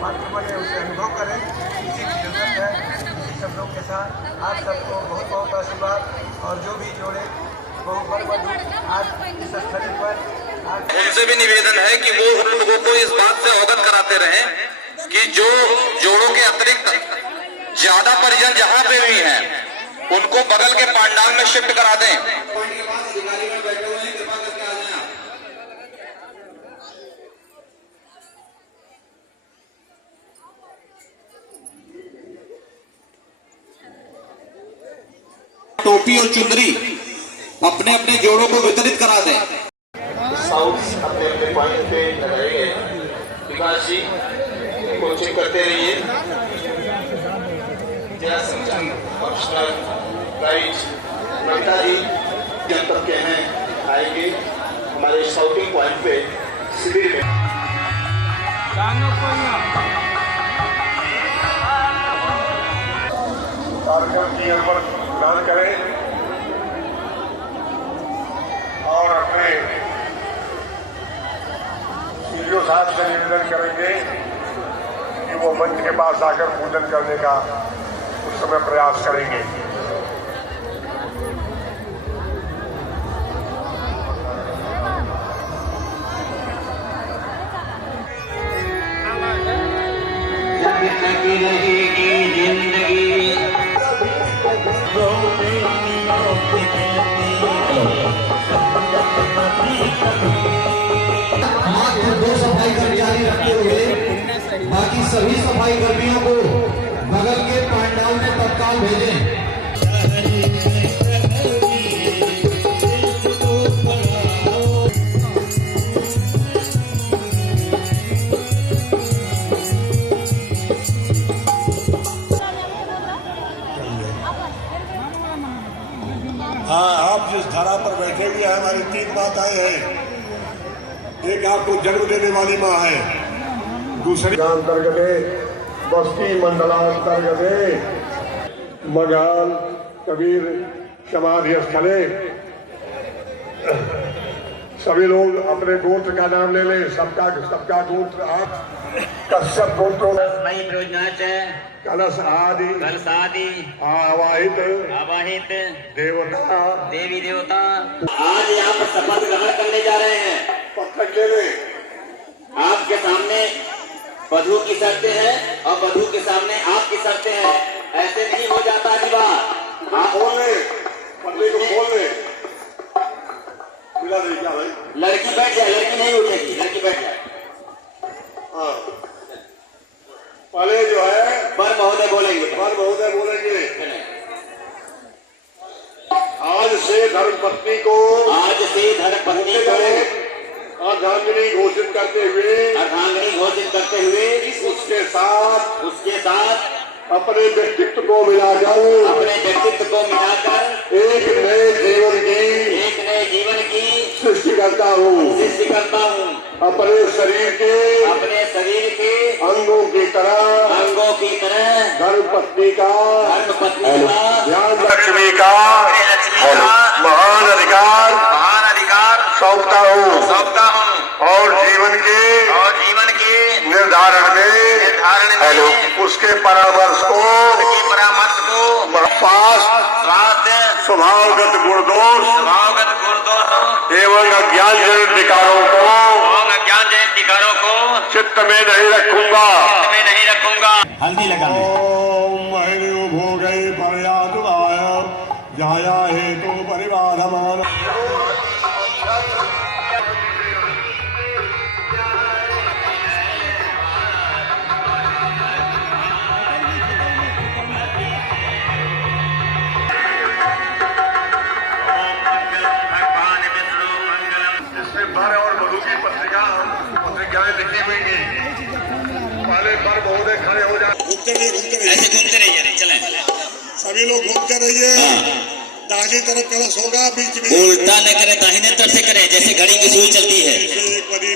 मंत्र बने उसे अनुभव करें, इसी की जरूरत है। इसी शब्दों के साथ आप सबको बहुत बहुत आशीर्वाद। और जो भी जोड़े बहुत बड़े आज इस स्थल पर उनसे भी निवेदन है कि वो हम लोगों को इस बात से अवगत कराते रहें कि जो जोड़ों के अतिरिक्त ज्यादा परिजन जहां पे भी हैं उनको बगल के पांडाल में शिफ्ट करा दें। टोपी और चुंदरी अपने अपने जोड़ों को वितरित करा दें। साउथ अपने अपने पॉइंट पे लगाएंगे। विकास जी कोचिंग करते रहिए। जया संचन ऑप्शनल राइट नमिता जी जनपद के हैं आएंगे हमारे साउटिंग पॉइंट पे शिविर में। कार्यक्रम की पर दान करें और अपने सीओ साहब से निवेदन करेंगे कि वो मंच के पास आकर पूजन करने का उस समय प्रयास करेंगे। सफाई कर्मचारी रखते हुए बाकी सभी सफाई कर्मियों को बगल के पांडाल में तत्काल भेजें। हाँ, आप जिस धारा पर बैठे हुए हैं हमारी 3 माताएं हैं। एक आपको जन्म देने वाली माँ है, दूसरी अंतर्गत बस्ती मंडलांतर्गत मगाल कबीर समाधि स्थले। सभी लोग अपने गोत्र का नाम ले लें। सबका गोत्र आप कश्यप गोत्रों कलश आदि आवाहित देवता देवी देवता आज यहाँ पर शपथ ग्रहण करने जा रहे हैं। पत्थर ले लें। आपके सामने वधू की शर्तें हैं और वधू के सामने आपकी शर्तें हैं। ऐसे नहीं हो जाता विवाह। आप बोल रहे पत्नी को बोल रहे क्या भाई? लड़की बैठ जाए, लड़की नहीं उठेगी, लड़की बैठ जाए। हाँ, पहले जो है वर महोदय बोलेंगे। आज से धर्मपत्नी को अर्धांगिनी घोषित करते हुए उसके साथ अपने व्यक्तित्व को मिलाकर एक नए जीवन की सृष्टि करता हूँ। अपने शरीर के अंगों की तरह धर्मपत्नी का ध्यान लक्ष्मी का महान अधिकार सौंपता हूँ और जीवन के निर्धारण में उसके परामर्श को स्वभावगत गुण दोष एवं अज्ञान जनित विकारों को चित्त में नहीं रखूंगा। हल्दी लगाना। ओम भोगई पर्यातुवाय जाया हेतु परिवारमान। लिखी हुई पहले पर महोदय खड़े हो जाए। घूमते रहिए, चलें। सभी लोग घूमते रहिए। दाहिनी तरफ कलश होगा, बीच में उल्टा न करे, दाहिने तरफ से करे, जैसे घड़ी की सुई चलती है।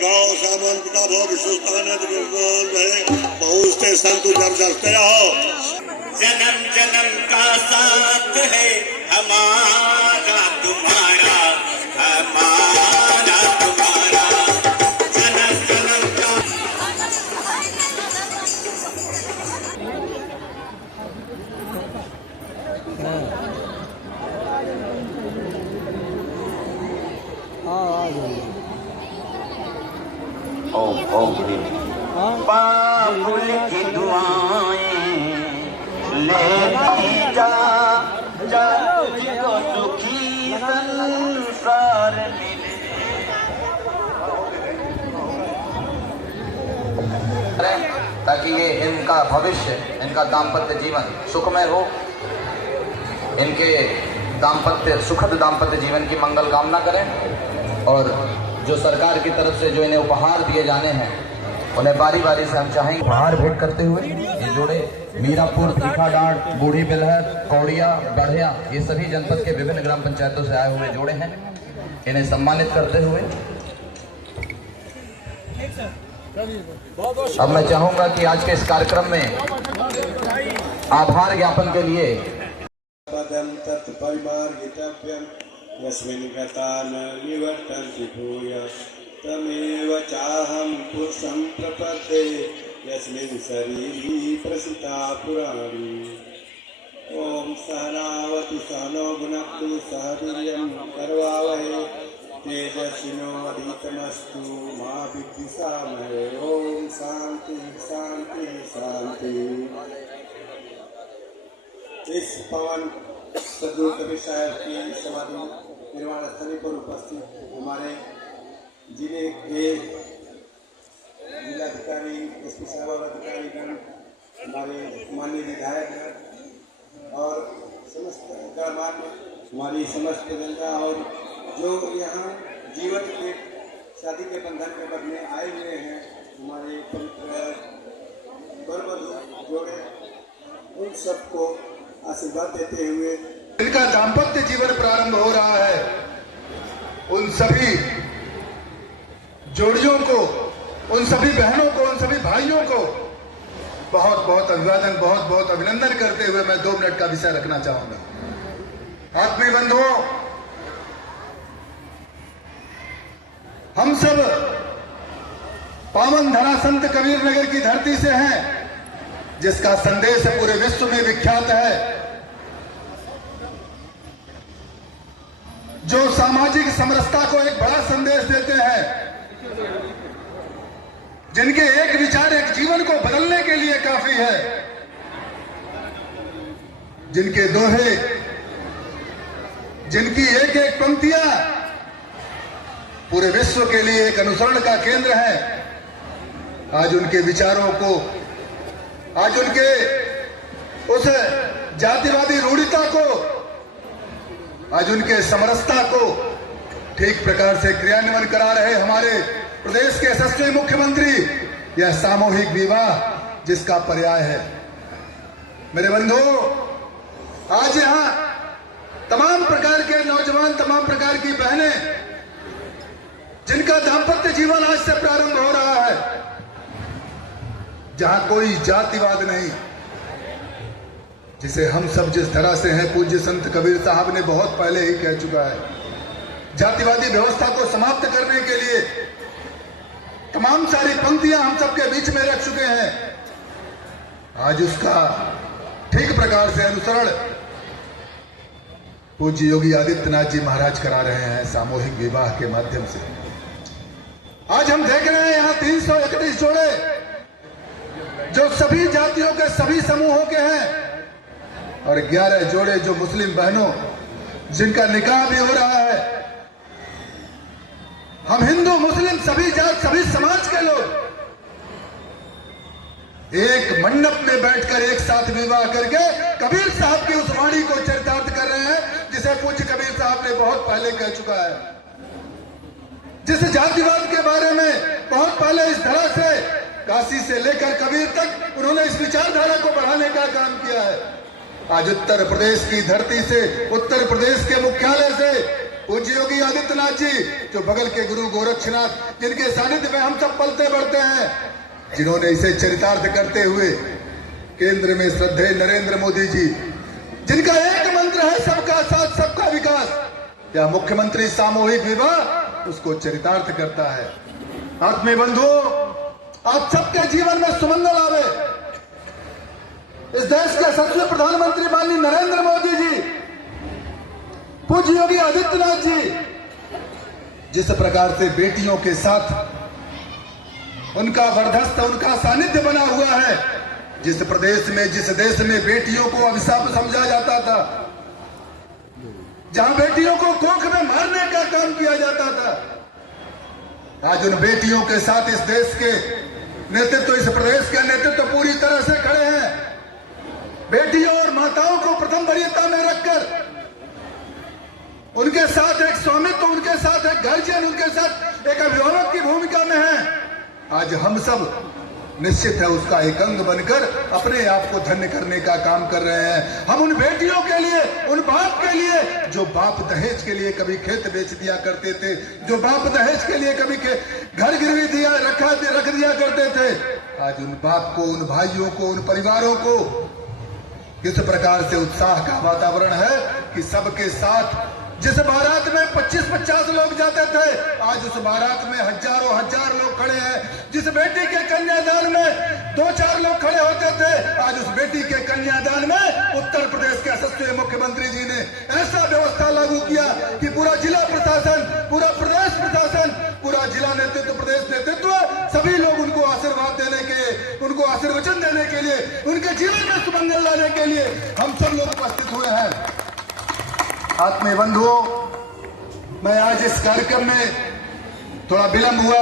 भाव सामंत का भाव बहुस्ते संतु जबरदस्ते हो। जन्म जन्म का साथ है हमारा तुम्हारा, हमारा तुम्हारा। जन्म जन्म का बाबुल की दुआएं लेती जा तुझको सुखी संसार मिले। ताकि ये इनका भविष्य, इनका दाम्पत्य जीवन सुखमय हो, इनके सुखद दाम्पत्य जीवन की मंगल कामना करें। और जो सरकार की तरफ से जो इन्हें उपहार दिए जाने हैं उन्हें बारी बारी से हम चाहेंगे उपहार भेंट करते हुए। ये जोड़े मीरापुर, भीखाडांड, बूढ़ी बिलहर, कौड़िया, बढ़िया, ये सभी जनपद के विभिन्न ग्राम पंचायतों से आए हुए जोड़े हैं। इन्हें सम्मानित करते हुए अब मैं चाहूंगा कि आज के इस कार्यक्रम में आभार ज्ञापन के लिए यस्मिन् गता न निवर्तन्ति भूय तमेव चाहं पुरुषं प्रपद्ये यस्मिन् शरीरी प्रसिता पुराणी। ओम सहनावतु सहनो भुनक्तु सह वीर्यं करवावहै तेजस्विनोधीतमस्तु मा विद्विषावहै। ओम शांति शांति शांति। इस पवन सदगुरु कबीर साहब की समाधि निर्माण स्थली पर उपस्थित हमारे जिले के जिलाधिकारी, एसपी साहब और अधिकारीगण, हमारे माननीय विधायक और समस्त ग्रामीण, हमारी समस्त जनता और जो यहाँ जीवन के शादी के बंधन में बंधने आए हुए हैं, हमारे पवित्र वरवधू जोड़े, उन सबको आशीर्वाद देते हुए इनका दाम्पत्य जीवन प्रारंभ हो रहा है, उन सभी जोड़ियों को, उन सभी बहनों को, उन सभी भाइयों को बहुत बहुत अभिवादन, बहुत बहुत अभिनंदन करते हुए मैं 2 मिनट का विषय रखना चाहूंगा। आत्मीय बंधुओं, हम सब पावन धरा संत कबीर नगर की धरती से हैं, जिसका संदेश पूरे विश्व में विख्यात है, जो सामाजिक समरसता को एक बड़ा संदेश देते हैं, जिनके एक विचार एक जीवन को बदलने के लिए काफी है, जिनके दोहे, जिनकी एक एक पंक्तियां पूरे विश्व के लिए एक अनुसरण का केंद्र है। आज उनके विचारों को, आज उनके उस जातिवादी रूढ़िता को, आज उनके समरसता को ठीक प्रकार से क्रियान्वयन करा रहे हमारे प्रदेश के यशस्वी मुख्यमंत्री, यह सामूहिक विवाह जिसका पर्याय है। मेरे बंधुओं, आज यहां तमाम प्रकार के नौजवान, तमाम प्रकार की बहनें, जिनका दाम्पत्य जीवन आज से प्रारंभ हो रहा है, जहां कोई जातिवाद नहीं, जिसे हम सब जिस तरह से हैं, पूज्य संत कबीर साहब ने बहुत पहले ही कह चुका है। जातिवादी व्यवस्था को समाप्त करने के लिए तमाम सारी पंक्तियां हम सबके बीच में रख चुके हैं। आज उसका ठीक प्रकार से अनुसरण पूज्य योगी आदित्यनाथ जी महाराज करा रहे हैं सामूहिक विवाह के माध्यम से। आज हम देख रहे हैं यहाँ 331 जोड़े जो सभी जातियों के, सभी समूहों के हैं, और 11 जोड़े जो मुस्लिम बहनों जिनका निकाह भी हो रहा है। हम हिंदू, मुस्लिम, सभी जात, सभी समाज के लोग एक मंडप में बैठकर एक साथ विवाह करके कबीर साहब की उस वाणी को चरितार्थ कर रहे हैं, जिसे पूज्य कबीर साहब ने बहुत पहले कह चुका है। जिस जातिवाद के बारे में बहुत पहले इस तरह से काशी से लेकर कबीर तक उन्होंने इस विचारधारा को बढ़ाने का काम किया है। आज उत्तर प्रदेश की धरती से, उत्तर प्रदेश के मुख्यालय से पूज्य योगी आदित्यनाथ जी, जो बगल के गुरु गोरक्षनाथ, जिनके सानिध्य में हम सब पलते बढ़ते हैं, जिन्होंने इसे चरितार्थ करते हुए केंद्र में श्रद्धेय नरेंद्र मोदी जी, जिनका एक मंत्र है सबका साथ सबका विकास, या मुख्यमंत्री सामूहिक विवाह उसको चरितार्थ करता है। आत्मीय बंधुओं, आप सबके जीवन में सुमंगल आवे। इस देश के यशस्वी प्रधानमंत्री माननीय नरेंद्र मोदी जी, पूज्य योगी आदित्यनाथ जी जिस प्रकार से बेटियों के साथ उनका वर्धस्त, उनका सानिध्य बना हुआ है। जिस प्रदेश में, जिस देश में बेटियों को अभिशाप समझा जाता था, जहां बेटियों को कोख में मारने का काम किया जाता था, आज उन बेटियों के साथ इस देश के नेतृत्व, इस प्रदेश के नेतृत्व पूरी तरह से खड़े हैं। बेटियों और माताओं को प्रथम वरीयता में रखकर उनके साथ एक स्वामित्व, उनके साथ एक गार्जियन, उनके साथ एक अभिभावक की भूमिका में है। आज हम सब निश्चित है उसका एक अंग बनकर अपने आप को धन्य करने का काम कर रहे हैं। हम उन बेटियों के लिए, उन बाप के लिए जो बाप दहेज के लिए कभी खेत बेच दिया करते थे, जो बाप दहेज के लिए कभी घर गिरवी रख दिया करते थे, आज उन बाप को, उन भाइयों को, उन परिवारों को किस प्रकार से उत्साह का वातावरण है कि सबके साथ जिस बारात में 25-50 लोग जाते थे, आज उस बारात में हजारों हजार लोग खड़े हैं। जिस बेटी के कन्यादान में 2-4 लोग खड़े होते थे, आज उस बेटी के कन्यादान में उत्तर प्रदेश के यशस्वी मुख्यमंत्री जी ने ऐसा व्यवस्था लागू किया कि पूरा जिला प्रशासन, पूरा प्रदेश प्रशासन, पूरा जिला नेतृत्व, प्रदेश नेतृत्व, सभी लोग उनको आशीर्वाद देने के लिए, उनको आशीर्वचन देने के लिए, उनके जीवन में सुमंगल लाने के लिए हम सब लोग उपस्थित हुए हैं। आत्मीय बंधुओं, मैं आज इस कार्यक्रम में थोड़ा विलंब हुआ।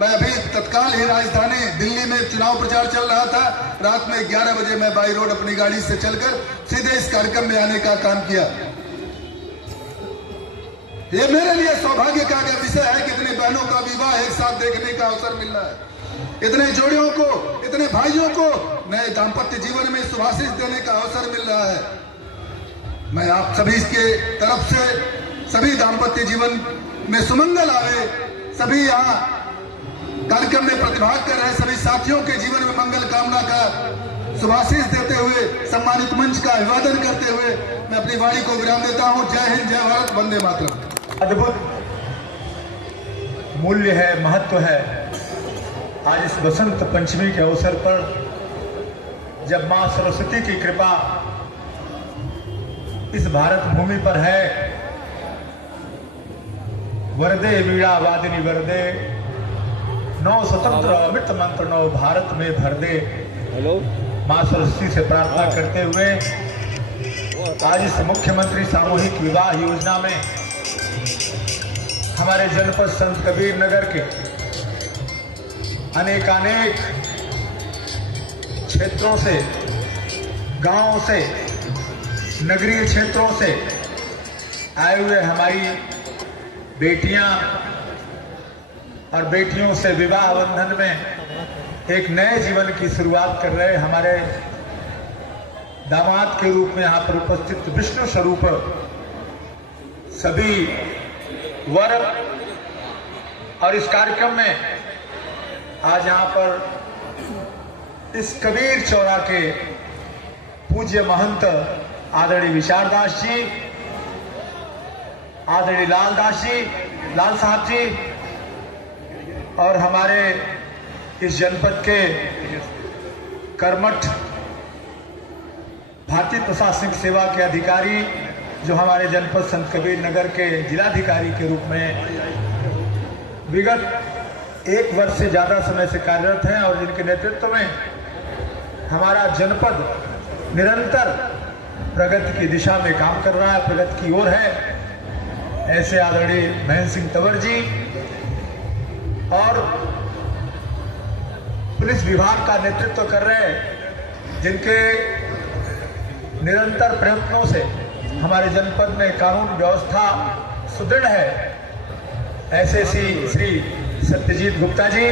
मैं अभी तत्काल ही राजधानी दिल्ली में चुनाव प्रचार चल रहा था। रात में 11 बजे मैं बाई रोड अपनी गाड़ी से चलकर सीधे इस कार्यक्रम में आने का काम किया। ये मेरे लिए सौभाग्य का विषय है कि इतनी बहनों का विवाह एक साथ देखने का अवसर मिल रहा है। इतने जोड़ियों को, इतने भाइयों को नए दाम्पत्य जीवन में सुभाषित देने का अवसर मिल रहा है। मैं आप सभी के तरफ से सभी दाम्पत्य जीवन में सुमंगल आवे, सभी यहाँ कार्यक्रम में प्रतिभाग कर रहे सभी साथियों के जीवन में मंगल कामना का सुभाषित देते हुए, सम्मानित मंच का अभिवादन करते हुए मैं अपनी वाणी को विराम देता हूँ। जय हिंद, जय भारत, वंदे मातरम। अद्भुत मूल्य है, महत्व है। आज इस बसंत पंचमी के अवसर पर जब मां सरस्वती की कृपा इस भारत भूमि पर है, वरदे वीणा वादिनी वरदे, नौ स्वतंत्र अमृत मंत्र नौ भारत में भर दे। मां सरस्वती से प्रार्थना करते हुए आज इस मुख्यमंत्री सामूहिक विवाह योजना में हमारे जनपद संत कबीर नगर के अनेकानेक क्षेत्रों से, गांवों से, नगरीय क्षेत्रों से आए हुए हमारी बेटियां और बेटियों से विवाह बंधन में एक नए जीवन की शुरुआत कर रहे हमारे दामाद के रूप में यहाँ पर उपस्थित विष्णु स्वरूप सभी वर और इस कार्यक्रम में आज यहाँ पर इस कबीर चौरा के पूज्य महंत आदरणीय विशाल दास जी, आदरणीय लाल साहब जी और हमारे इस जनपद के कर्मठ भारतीय प्रशासनिक सेवा के अधिकारी जो हमारे जनपद संत कबीर नगर के जिलाधिकारी के रूप में विगत 1 वर्ष से ज्यादा समय से कार्यरत हैं और जिनके नेतृत्व में हमारा जनपद निरंतर प्रगति की दिशा में काम कर रहा है, प्रगति की ओर है। ऐसे आदरणीय महेंद्र सिंह तंवर जी और पुलिस विभाग का नेतृत्व कर रहे हैं, जिनके निरंतर प्रयत्नों से हमारे जनपद में कानून व्यवस्था सुदृढ़ है। ऐसे श्री सत्यजीत गुप्ता जी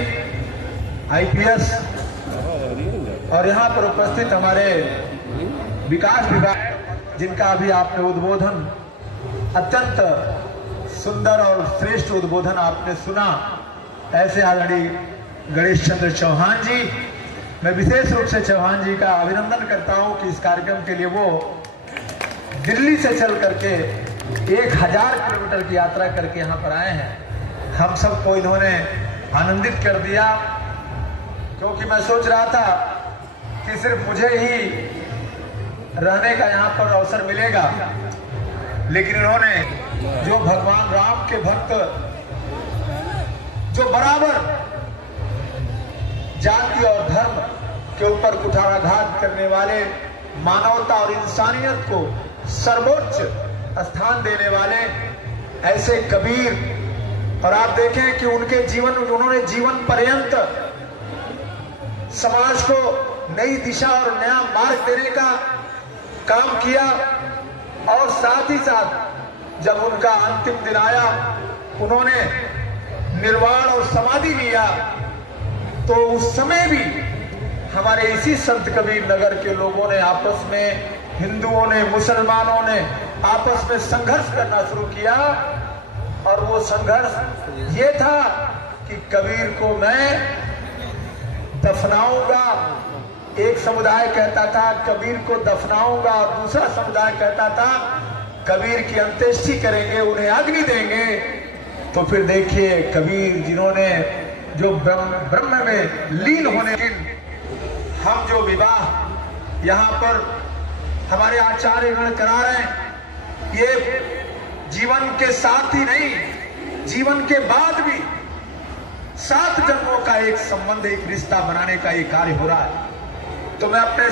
IPS और यहाँ पर उपस्थित हमारे विकास विभाग, जिनका अभी आपने उद्बोधन, अत्यंत सुंदर और श्रेष्ठ उद्बोधन आपने सुना। ऐसे आदरणीय गणेश चंद्र चौहान जी, मैं विशेष रूप से चौहान जी का अभिनंदन करता हूं कि इस कार्यक्रम के लिए वो दिल्ली से चल करके 1000 किलोमीटर की यात्रा करके यहाँ पर आए हैं। हम सबको इन्होंने आनंदित कर दिया, क्योंकि मैं सोच रहा था कि सिर्फ मुझे ही रहने का यहाँ पर अवसर मिलेगा, लेकिन इन्होंने जो भगवान राम के भक्त जो बराबर जाति और धर्म के ऊपर कुठाराघात करने वाले, मानवता और इंसानियत को सर्वोच्च स्थान देने वाले ऐसे कबीर। और आप देखें कि उन्होंने जीवन पर्यंत समाज को नई दिशा और नया मार्ग देने का काम किया। और साथ ही साथ जब उनका अंतिम दिन आया, उन्होंने निर्वाण और समाधि लिया, तो उस समय भी हमारे इसी संत कबीर नगर के लोगों ने आपस में, हिंदुओं ने, मुसलमानों ने आपस में संघर्ष करना शुरू किया। और वो संघर्ष ये था कि कबीर को मैं दफनाऊंगा। एक समुदाय कहता था कबीर को दफनाऊंगा, और दूसरा समुदाय कहता था कबीर की अंत्येष्टि करेंगे, उन्हें अग्नि देंगे। तो फिर देखिए कबीर जिन्होंने जो ब्रह्म में लीन होने की, हम जो विवाह यहाँ पर हमारे आचार्यगण करा रहे हैं, ये जीवन के साथ ही नहीं, जीवन के बाद भी 7 जन्मों का एक संबंध, एक रिश्ता बनाने का ये कार्य हो रहा है। तो मैं अपने